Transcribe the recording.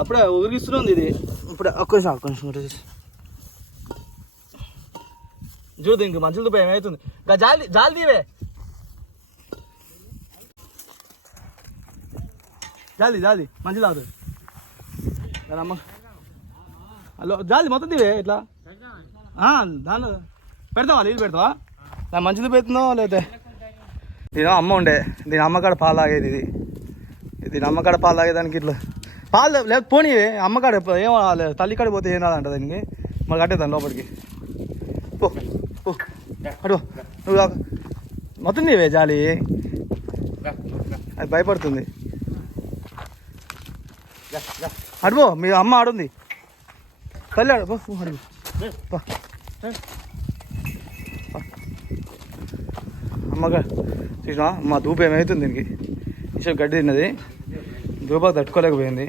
అప్పుడే ఊరిగిస్తుంది ఇది. ఇప్పుడు ఒక్క చూడు ఇంక మంచులతో భయం అవుతుంది. ఇంకా జాలి జాలి తీవే జాలి జాలి మంచి అవుతుంది అమ్మ. హలో జాలి మొత్తం తీవే ఇట్లా దానిలో పెడతావా నీళ్ళు పెడతావా? నా మంచిది పెడుతుందో లేకపోతే దీని అమ్మ ఉండే దీని అమ్మకాడ పాలు తాగేది. దీని అమ్మకాడ పాలు తాగేదానికి ఇట్లా పాలు లేదు పోనీ అమ్మకాడ ఏమో తల్లికాడ పోతే ఏం రాదంట దానికి. మరి కట్టేదాన్ని లోపలికి పో పో అడు నువ్వు మొత్తం నీవే జాలి అది భయపడుతుంది. అడుగు మీ అమ్మ ఆడుంది తల్లి ఆడు అడుగు అమ్మగా చూసినా మా దూపు ఏమవుతుంది దీనికి. ఇష్టం గడ్డి తిన్నది దూప తట్టుకోలేకపోయింది.